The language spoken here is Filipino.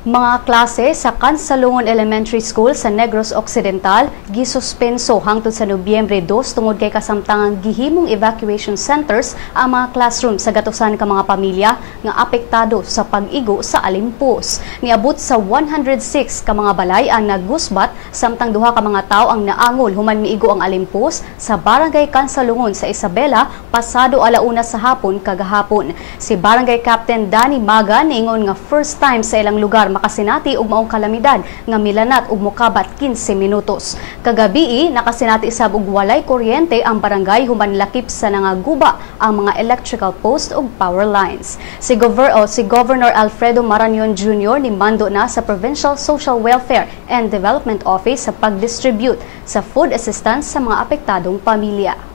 Mga klase sa Kansalungon Elementary School sa Negros Occidental gisuspenso hangtod sa Nobyembre 2 tungod kay kasamtangang gihimong evacuation centers ang mga classroom sa gatusan ka mga pamilya nga apektado sa pag-igo sa alimpos. Niabot sa 106 ka mga balay ang nagusbat samtang duha ka mga tawo ang naangol human miigo ang alimpos sa Barangay Kansalungon sa Isabela pasado alauna sa hapon kagahapon. Si Barangay Captain Danny Maga niingon nga first time sa ilang lugar makasinati og maong kalamidad nga milanat og mokabat 15 minutos. Kagabi nakasinati isab og walay kuryente ang barangay human lakip sa nangaguba ang mga electrical post ug power lines. Si Governor Alfredo Marañon Jr. nimando na sa Provincial Social Welfare and Development Office sa pag-distribute sa food assistance sa mga apektadong pamilya.